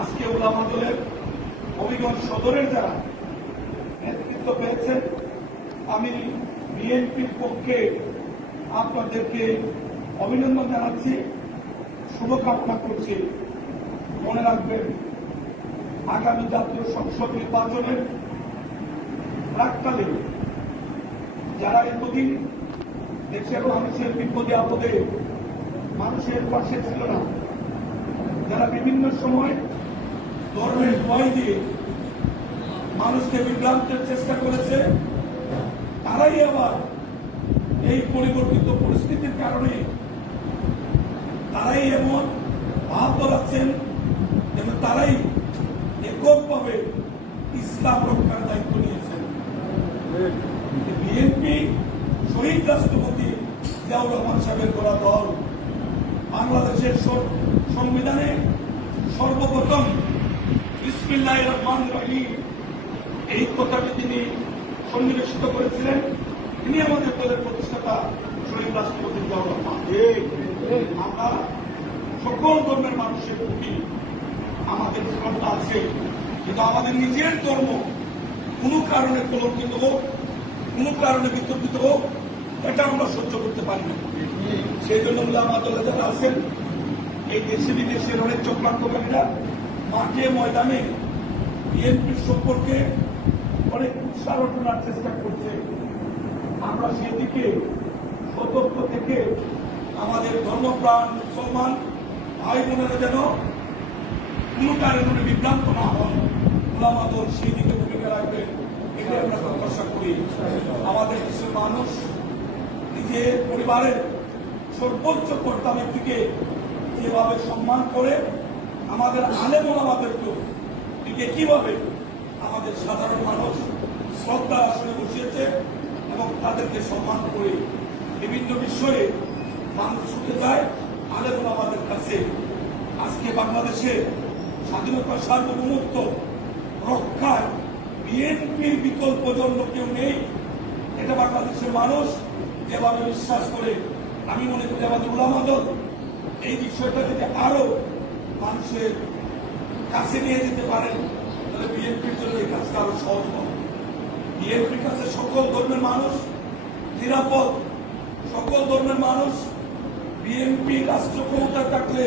আজকে উলামা দলের হবিগঞ্জ সদরের যারা নেতৃত্ব পেয়েছেন, আমি বিএনপির পক্ষে আপনাদেরকে অভিনন্দন জানাচ্ছি, শুভকামনা করছি। মনে রাখবেন, আগামী জাতীয় সংসদ নির্বাচনের প্রাককালে যারা এতদিন দেশের মানুষের বিপদে আপদে মানুষের পাশে ছিল না, যারা বিভিন্ন সময় ধর্মের ভয় দিয়ে মানুষকে বিভ্রান্তের চেষ্টা করেছে, তারাই আবার এই পরিবর্তিত পরিস্থিতির কারণে তারাই এমন ভাব বলাচ্ছেন এবং তারাই এককভাবে ইসলাম রক্ষার দায়িত্ব নিয়েছেন। বিএনপি শহীদ রাষ্ট্রপতি জিয়াউর রহমান সাহেবের করা দল বাংলাদেশের সংবিধানে সর্বপ্রথম ইসমিল্লাহ রহমান রহিম এই কথাটি তিনি সন্নিবেশিত করেছিলেন। তিনি আমাদের দলের প্রতিষ্ঠাতা শহীদ রাষ্ট্রপতি আমরা সকল ধর্মের মানুষের প্রতি আমাদের শ্রদ্ধা আছে। কিন্তু আমাদের নিজের ধর্ম কোনো কারণে কলঙ্কিত হোক, কোনো কারণে বিতর্কিত হোক, এটা আমরা সহ্য করতে পারি না। সেই জন্য আমরা আমাদের যারা আছেন, এই দেশে বিদেশের অনেক চক্রান্তকারীরা মাঠে ময়দানে বিএনপির সম্পর্কে অনেক উৎসাহ তোলার চেষ্টা করছে, আমরা সেদিকে সতর্ক থেকে আমাদের ধর্মপ্রাণ মুসলমান ভাই বোনেরা যেন কোনো কারণে বিভ্রান্ত না হন। ওলামা দল সেই দিকে ভূমিকা রাখবে এটাই আমরা প্রত্যাশা করি। আমাদের দেশের মানুষ, নিজের পরিবারের সর্বোচ্চ কর্তা ব্যক্তিকে যেভাবে সম্মান করে আমাদের আলেম ওলামাদেরকেও ঠিক কীভাবে আমাদের সাধারণ মানুষ শ্রদ্ধা আসনে বসিয়েছে এবং তাদেরকে সম্মান করে বিভিন্ন বিষয়ে মানুষ ছুটে যায়, আলেম ওলামাদের কাছে। আজকে বাংলাদেশে স্বাধীনতা সার্বভৌমত্ব রক্ষায় বিএনপির বিকল্প জন্য কেউ নেই। এটা বাংলাদেশের মানুষ যেভাবে বিশ্বাস করে, আমি মনে করি আমাদের উলামা দল এই বিষয়টা যদি আরও মানুষের কাছে নিয়ে যেতে পারেন, তাহলে বিএনপির জন্য এই কাজটা আরও সহজ হবে। বিএনপির কাছে সকল ধর্মের মানুষ, নিরাপদ সকল ধর্মের মানুষ, বিএনপি রাষ্ট্র ক্ষমতায় থাকলে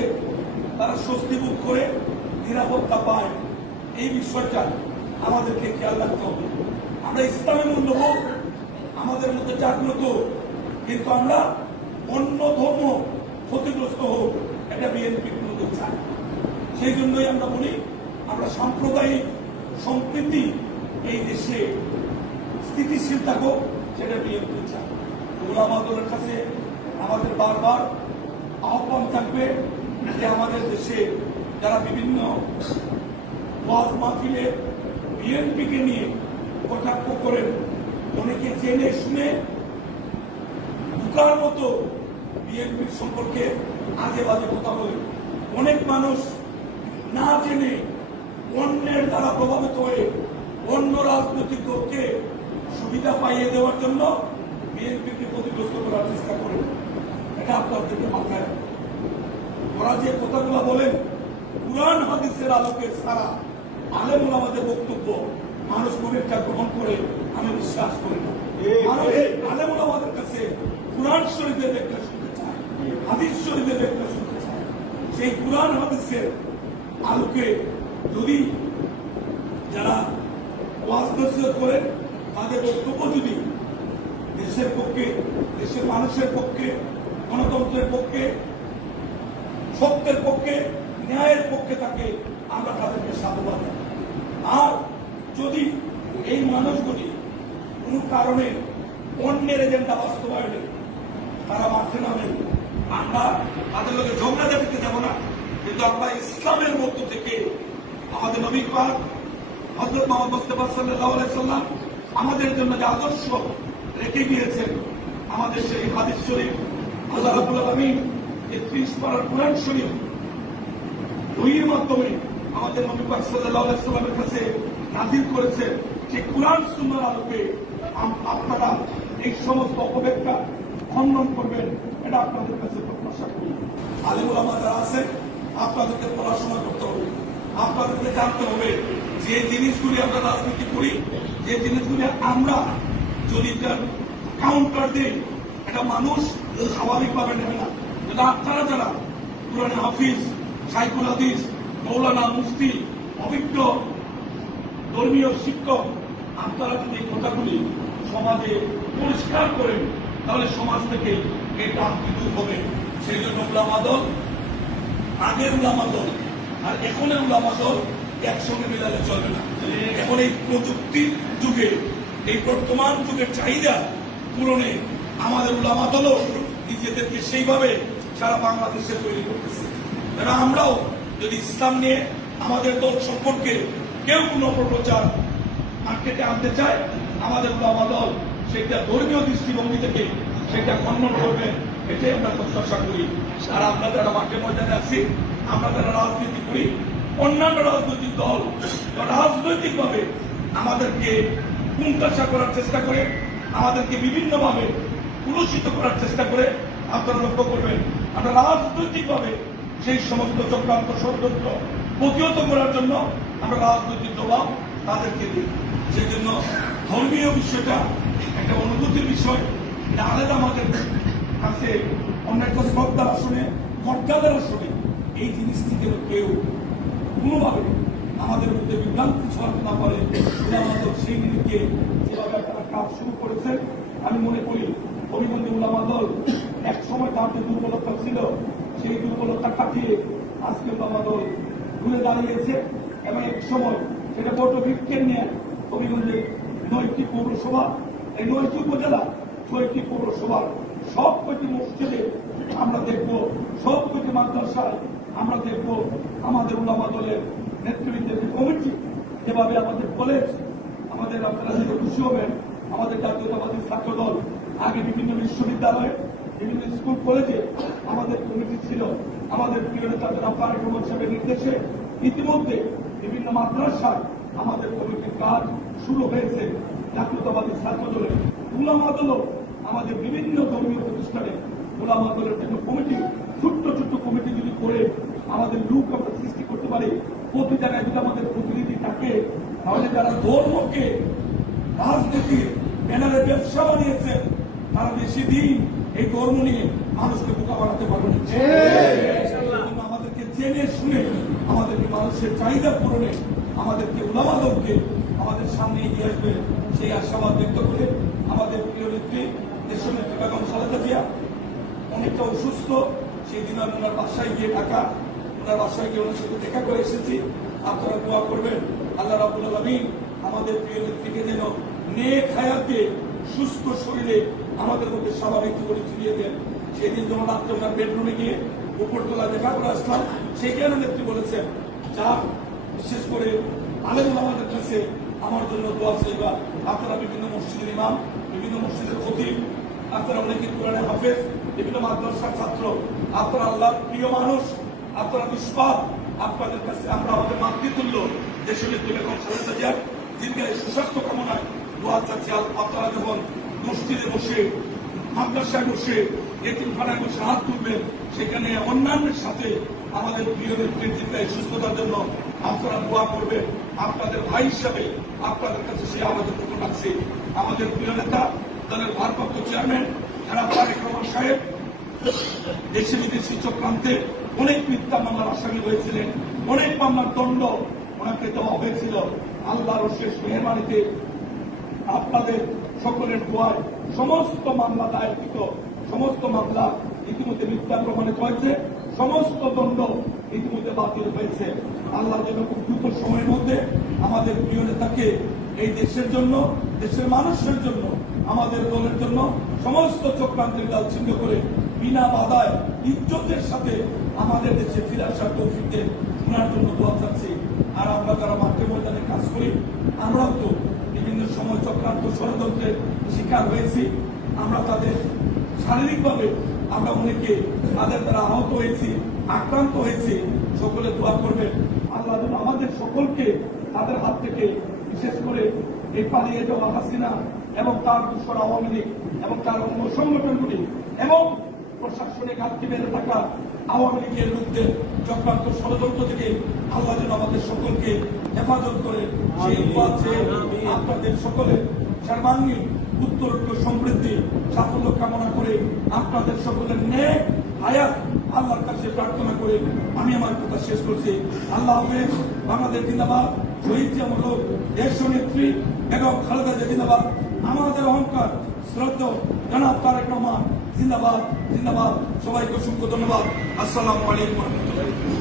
তারা স্বস্তি বোধ করে, নিরাপত্তা পায়। এই বিষয়টা আমাদেরকে খেয়াল রাখতে হবে। আমরা ইসলামের মূল্যবোধ আমাদের মধ্যে জাগ্রত, কিন্তু আমরা অন্য ধর্ম ক্ষতিগ্রস্ত হোক এটা বিএনপি কোনোদিন চায় সেই জন্যই আমরা বলি, আমরা সাম্প্রদায়িক সম্প্রীতি এই দেশে স্থিতিশীল থাকুক সেটা বিএনপি চায়। ওলামা দলের কাছে আমাদের বারবার আহ্বান থাকবে যে আমাদের দেশে যারা বিভিন্ন ওয়াজ মাহফিলে বিএনপিকে নিয়ে কটাক্ষ করেন, অনেকে জেনে শুনে ঢুকার মতো বিএনপির সম্পর্কে আজে বাজে কথা বলে। অনেক মানুষ না জেনে অন্যের দ্বারা প্রভাবিত হয়ে অন্য রাজনৈতিক দলকে সুবিধা পাইয়ে দেওয়ার জন্য বিএনপিকে ক্ষতিগ্রস্ত করার চেষ্টা করে। এটা আপনাদেরকে মাথায় রাখতে ওরা যে কথাগুলো বলেন কোরআন হাদিসের আলোকে সারা আলেমুল আমাদের বক্তব্য মানুষ খুব একটা গ্রহণ করে আমি বিশ্বাস করি না। আলেমুল আমাদের কাছে কোরআন শরীফের চায় হাদিস শরীফের ব্যাখ্যা শুনতে সেই কোরআন হাদিসের আলোকে যদি যারা ওয়াজ নসিহত করেন, তাদের বক্তব্য যদি দেশের পক্ষে, দেশের মানুষের পক্ষে, গণতন্ত্রের পক্ষে, সত্যের পক্ষে, ন্যায়ের পক্ষে থাকে আমরা তাদেরকে সাধুবাদ। আর যদি এই মানুষগুলি কোনো কারণে অন্যের এজেন্ডা বাস্তবায়নে তারা মাঠে নামে আমরা তাদের লোকে ঝগড়া দেখাতে যাব না। কিন্তু আমরা ইসলামের মধ্য থেকে আমাদের নবী পাক হজরত মোহাম্মদ মুস্তফা সাল্লাহ সাল্লাম আমাদের জন্য যে আদর্শ রেখে গিয়েছেন, আমাদের সেই হাদিস শরীফ, আল্লাহ রাবুল আলমিন যে ত্রিশ পাড়ার কোরআন শরীফ বইয়ের মাধ্যমে আমাদের নবী পাক সাল্লাহ সাল্লামের কাছে নাজির করেছে যে কোরআন সুন্নার আলোকে আপনারা এই সমস্ত অপব্যাখ্যা খণ্ডন করবেন। এটা আপনাদের কাছে প্রত্যাশা করি। আলিমুল যারা আছেন, আপনাদেরকে পড়াশোনা করতে হবে। আপনাদেরকে জানতে হবে যে জিনিসগুলি আমরা রাজনীতি করি, যে জিনিসগুলি আমরা যদি কাউন্টার দিই, এটা মানুষ স্বাভাবিকভাবে নেবে না। কিন্তু আপনারা যারা পুরানি হাফিজ সাইকুল হাদিস মৌলানা মুফতি, অভিজ্ঞ, ধর্মীয় শিক্ষক, আপনারা যদি এই কথাগুলি সমাজে পরিষ্কার করেন, তাহলে সমাজ থেকে এই দূর হবে, সেই জন্য উলামা দল আগের উলামা দল আর এখনের উলামা দল একসঙ্গে মেলালে চলবে না। এখন এই প্রযুক্তির যুগে, এই বর্তমান যুগের চাহিদা পূরণে আমাদের উলামা দলও নিজেদেরকে সেইভাবে সারা বাংলাদেশে তৈরি করতেছে। কারণ আমরাও যদি ইসলাম নিয়ে আমাদের দল সম্পর্কে কেউ কোনো অপপ্রচার মার্কেটে আনতে চায়, আমাদের উলামা দল সেটা ধর্মীয় দৃষ্টিভঙ্গি থেকে সেটা খণ্ডন করবেন। এটাই আমরা প্রত্যাশা করি। আর আমরা যারা মাঠে ময়দানে আছি আমরা যারা রাজনীতি করি। অন্যান্য রাজনৈতিক দল রাজনৈতিক ভাবে আমাদেরকে কুণ্ঠাসা করার চেষ্টা করে, আমাদেরকে বিভিন্নভাবে কুলুষিত করার চেষ্টা করে আপনারা লক্ষ্য করবেন, আমরা রাজনৈতিক ভাবে সেই সমস্ত চক্রান্ত ষড়যন্ত্র প্রতিহত করার জন্য আমরা রাজনৈতিক দবাব তাদেরকে দিই। সেই জন্য ধর্মীয় বিষয়টা একটা অনুভূতির বিষয়। এটা আলাদা আমাদের কাছে অন্য একটা শ্রদ্ধার আসনে মর্যাদার আসনে এই জিনিস থেকে কেউ কোনোভাবে আমাদের মধ্যে বিভ্রান্তি ছড়াতে না পারে আমাদের সেই নিরিখে যেভাবে আপনারা কাজ শুরু করেছে আমি মনে করি হরিবন্দী উলামা দল এক সময় তার যে দুর্বলতা ছিল, সেই দুর্বলতা কাটিয়ে আজকে উলামা দল ঘুরে দাঁড়িয়েছে এবং এক সময় সেটা বড় বটবৃক্ষের নিয়ে হবিগঞ্জের নয়টি পৌরসভা, এই নয়টি উপজেলা পৌরসভার সব কয়টি মসজিদে আমরা দেখব, সব কয়টি মাদ্রাসায় আমরা দেখব আমাদের উলামা দলের নেতৃবৃন্দের কমিটি, যেভাবে আমাদের কলেজ আমাদের আপনারা যদি খুশি হবেন, আমাদের জাতীয়তাবাদী ছাত্র দল আগে বিভিন্ন বিশ্ববিদ্যালয়ে, বিভিন্ন স্কুল কলেজে আমাদের কমিটি ছিল। আমাদের প্রিয় নেতা জনাব তারেক রহমান সাহেবের নির্দেশে ইতিমধ্যে বিভিন্ন মাদ্রাসায় আমাদের কমিটির কাজ শুরু হয়েছে জাতীয়তাবাদী ছাত্র দলের উলামা দলও। আমাদের বিভিন্ন ধর্মীয় প্রতিষ্ঠানে উলামা দলের জন্য কমিটি ছোট্ট ছোট্ট কমিটি যদি করে আমাদের লুক আমরা সৃষ্টি করতে পারি প্রতি জায়গায় যদি আমাদের প্রতিনিধি থাকে তাহলে যারা ধর্মকে রাজনীতির ব্যানারে ব্যবসা বানিয়েছেন তারা বেশি দিন এই ধর্ম নিয়ে মানুষকে বোকা বানাতে পারবে আমাদেরকে জেনে শুনে আমাদেরকে মানুষের চাহিদা পূরণে আমাদেরকে উলামাদককে আমাদের সামনে এগিয়ে আসবে সেই আশাবাদ ব্যক্ত করে আমাদের প্রিয় নেত্রী দেশের নেত্রী বেগম খালেদা জিয়া অনেকটা অসুস্থ সেই দিন আমি ওনার বাসায় গিয়ে ঢাকা, ওনার বাসায় গিয়ে ওনার সাথে দেখা করে এসেছি। আপনারা দোয়া করবেন, আল্লাহ রাবুল আলমিন আমাদের প্রিয় নেত্রীকে যেন নেক হায়াতে, সুস্থ শরীরে আমাদের মধ্যে স্বাভাবিক জীবনে ফিরিয়ে দেন। সেদিন যখন রাত্রে ওনার বেডরুমে গিয়ে উপরতলা দেখা করে আসলাম। সেখানে নেত্রী বলেছেন, যা বিশেষ করে আলেম আমাদের কাছে আমার জন্য দোয়া চাইবা। আপনারা বিভিন্ন মসজিদের ইমাম, বিভিন্ন মসজিদের খতিব আপনারা অনেকে কোরআনে হাফেজ, বিভিন্ন মাদ্রাসার ছাত্র আপনারা আল্লাহ প্রিয় মানুষ আপনারা নিষ্পাপ, আপনাদের কাছে আমরা আমাদের মাতৃতুল্য দেশের নেত্রী বেগম খালেদা জিয়ার দীর্ঘায় সুস্বাস্থ্য কামনায় দোয়া চাচ্ছি আপনারা যখন মসজিদে বসে, মাদ্রাসায় বসে, এতিমখানায় বসে হাত তুলবেন, সেখানে অন্যান্যের সাথে আমাদের প্রিয় নেত্রীর সুস্থতার জন্য আপনারা দোয়া করবেন। আপনাদের ভাই হিসাবে আপনাদের কাছে সে আমাদের রাখছে আমাদের প্রিয় নেতা দলের ভারপ্রাপ্ত চেয়ারম্যান জনাব তারেক রহমান সাহেব, দেশে বিদেশি চক্রান্তে অনেক মিথ্যা মামলার আসামি হয়েছিলেন, অনেক মামলার দণ্ড ওনাকে দেওয়া হয়েছিল। আল্লাহর শেষ মেহরবানিতে আপনাদের সকলের দোয়ায় সমস্ত মামলা দায়েরকৃত সমস্ত মামলা ইতিমধ্যে মিথ্যা প্রমাণিত হয়েছে সমস্ত দণ্ড ইতিমধ্যে বাতিল হয়েছে। আল্লাহ যেন খুব দ্রুত সময়ের মধ্যে আমাদের প্রিয় নেতাকে এই দেশের জন্য, দেশের মানুষের জন্য আমাদের দলের জন্য সমস্ত চক্রান্তের ডাল ছিন্ন করে বিনা বাধায় ইজ্জতের সাথে আমাদের দেশে ফিরে আসার তৌফিককে শোনার জন্য দোয়া চাচ্ছি। আর আমরা যারা মাঠে ময়দানে কাজ করি, আমরাও তো বিভিন্ন সময় চক্রান্ত ষড়যন্ত্রের শিকার হয়েছি। আমরা তাদের শারীরিকভাবে আমরা অনেকে তাদের দ্বারা আহত হয়েছি, আক্রান্ত হয়েছি। সকলে দোয়া করবেন। আল্লাহ আমাদের সকলকে তাদের হাত থেকে বিশেষ করে এই পালিয়ে যাওয়া হাসিনা এবং তার দুঃসর আওয়ামী লীগ এবং তার অঙ্গ সংগঠনগুলি এবং প্রশাসনিক আত্মী বেড়ে থাকা আওয়ামী লীগের বিরুদ্ধে চক্রান্ত ষড়যন্ত্র থেকে আল্লাহ যেন আমাদের সকলকে হেফাজত করে। সেই আপনাদের সকলের সর্বাঙ্গীন উত্তরোত্তর সমৃদ্ধি সাফল্য কামনা করে আপনাদের সকলের নেক হায়াত আল্লাহর কাছে প্রার্থনা করে আমি আমার কথা শেষ করছি। আল্লাহ হাফেজ বাংলাদেশ জিন্দাবাদ শহীদ যেমন দেশ নেত্রী এবং খালেদা জিয়া জিন্দাবাদ। আমাদের অহংকার, শ্রদ্ধা, জনাব তারেক রহমান, জিন্দাবাদ জিন্দাবাদ। সবাইকে অসংখ্য ধন্যবাদ। আসসালামু আলাইকুম।